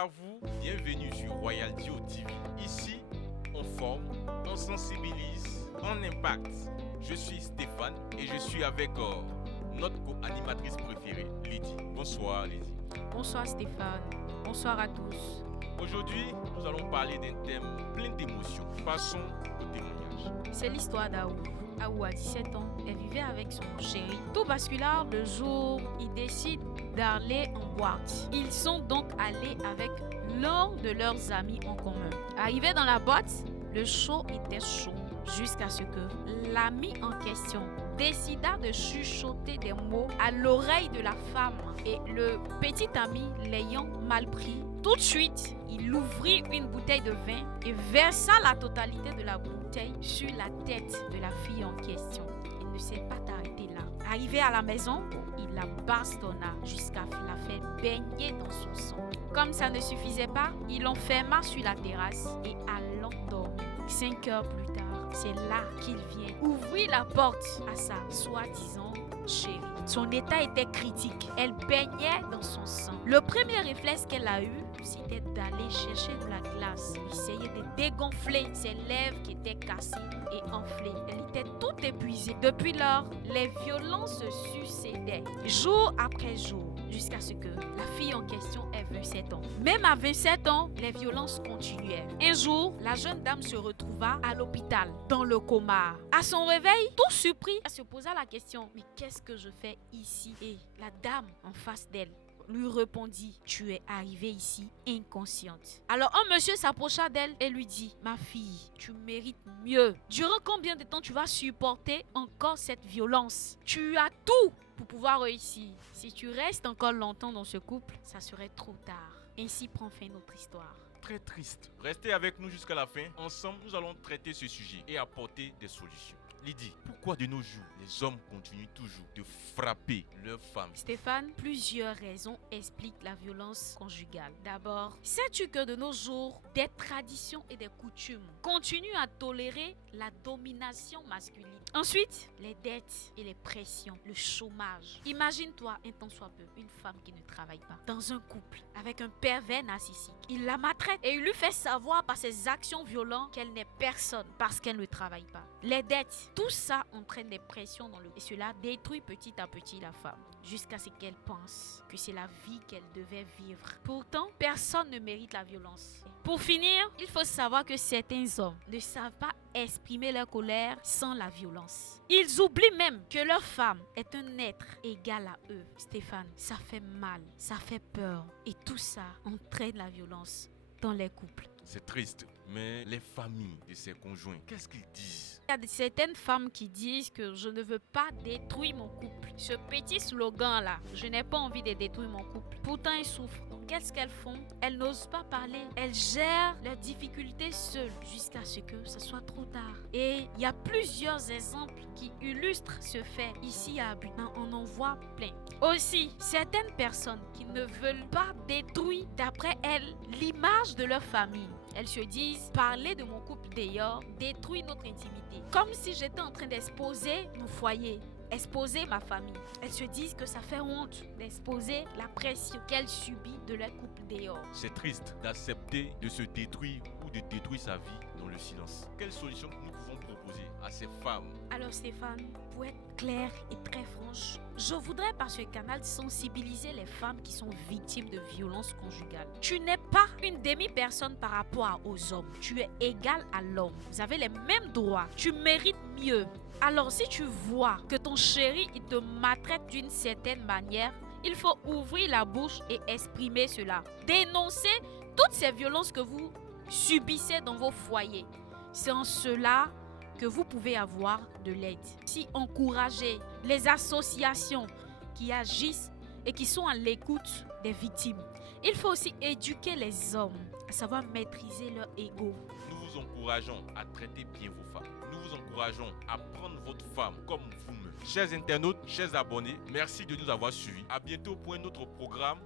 à vous, bienvenue sur Royal Dio TV. Ici, on forme, on sensibilise, on impacte. Je suis Stéphane et je suis avec notre co-animatrice préférée, Lydie. Bonsoir Lydie. Bonsoir Stéphane, bonsoir à tous. Aujourd'hui, nous allons parler d'un thème plein d'émotions. Passons au témoignage. C'est l'histoire d'Aou. Aou a 17 ans, elle vivait avec son chéri. Tout bascula le jour où ils décident d'aller en boîte. Ils sont donc allés avec l'un de leurs amis en commun. Arrivé dans la boîte, le show était chaud jusqu'à ce que l'ami en question décida de chuchoter des mots à l'oreille de la femme et le petit ami l'ayant mal pris. Tout de suite, il ouvrit une bouteille de vin et versa la totalité de la bouteille sur la tête de la fille en question. Il ne s'est pas arrêté là. Arrivé à la maison, il la bastonna jusqu'à la faire baigner dans son sang. Comme ça ne suffisait pas, il l'enferma sur la terrasse et allant dormir. 5 heures plus tard, c'est là qu'il vient ouvrir la porte à sa soi-disant chérie. Son état était critique. Elle baignait dans son sang. Le premier réflexe qu'elle a eu, c'était d'aller chercher de la glace. Essayer de dégonfler ses lèvres qui étaient cassées et enflées. Elle était toute épuisée. Depuis lors, les violences se succédaient, jour après jour, jusqu'à ce que la fille en question ait 27 ans. Même à 27 ans, les violences continuaient. Un jour, la jeune dame se retrouva à l'hôpital, dans le coma. À son réveil, tout surpris, elle se posa la question, mais qu'est-ce que je fais ici? Et la dame en face d'elle lui répondit, tu es arrivée ici inconsciente. Alors un monsieur s'approcha d'elle et lui dit, ma fille, tu mérites mieux. Durant combien de temps tu vas supporter encore cette violence? Tu as tout pour pouvoir réussir. Si tu restes encore longtemps dans ce couple, ça serait trop tard. Ainsi prend fin notre histoire. Très triste. Restez avec nous jusqu'à la fin. Ensemble, nous allons traiter ce sujet et apporter des solutions. Lydie, pourquoi de nos jours, les hommes continuent toujours de frapper leurs femmes? Stéphane, plusieurs raisons expliquent la violence conjugale. D'abord, sais-tu que de nos jours, des traditions et des coutumes continuent à tolérer la domination masculine? Ensuite, les dettes et les pressions, le chômage. Imagine-toi, un tant soit peu, une femme qui ne travaille pas, dans un couple, avec un pervers narcissique. Il la maltraite et il lui fait savoir par ses actions violentes qu'elle n'est personne parce qu'elle ne travaille pas. Les dettes. Tout ça entraîne des pressions dans le et cela détruit petit à petit la femme jusqu'à ce qu'elle pense que c'est la vie qu'elle devait vivre. Pourtant, personne ne mérite la violence. Pour finir, il faut savoir que certains hommes ne savent pas exprimer leur colère sans la violence. Ils oublient même que leur femme est un être égal à eux. Stéphane, ça fait mal, ça fait peur et tout ça entraîne la violence dans les couples. C'est triste, mais les familles de ces conjoints, qu'est-ce qu'ils disent? Il y a certaines femmes qui disent que je ne veux pas détruire mon couple. Ce petit slogan-là, je n'ai pas envie de détruire mon couple. Pourtant, elles souffrent. Donc, qu'est-ce qu'elles font? Elles n'osent pas parler. Elles gèrent leurs difficultés seules jusqu'à ce que ce soit trop tard. Et il y a plusieurs exemples qui illustrent ce fait. Ici à Abidjan, on en voit plein. Aussi, certaines personnes qui ne veulent pas détruire, d'après elles, l'image de leur famille. Elles se disent, parler de mon couple d'ailleurs détruit notre intimité. Comme si j'étais en train d'exposer mon foyer, exposer ma famille. Elles se disent que ça fait honte d'exposer la pression qu'elles subissent de leur couple dehors. C'est triste d'accepter de se détruire ou de détruire sa vie dans le silence. Quelle solution nous pouvons proposer à ces femmes? Alors Stéphane, pour être claire et très franche, je voudrais par ce canal sensibiliser les femmes qui sont victimes de violences conjugales. Tu n'es pas une demi-personne par rapport aux hommes. Tu es égal à l'homme. Vous avez les mêmes droits. Tu mérites mieux. Alors si tu vois que ton chéri il te maltraite d'une certaine manière, il faut ouvrir la bouche et exprimer cela. Dénoncer toutes ces violences que vous subissez dans vos foyers. C'est en cela que vous pouvez avoir de l'aide. Si encourager les associations qui agissent et qui sont à l'écoute des victimes. Il faut aussi éduquer les hommes à savoir maîtriser leur ego. Nous vous encourageons à traiter bien vos femmes. Nous vous encourageons à prendre votre femme comme vous-même. Chers internautes, chers abonnés, merci de nous avoir suivis. À bientôt pour un autre programme.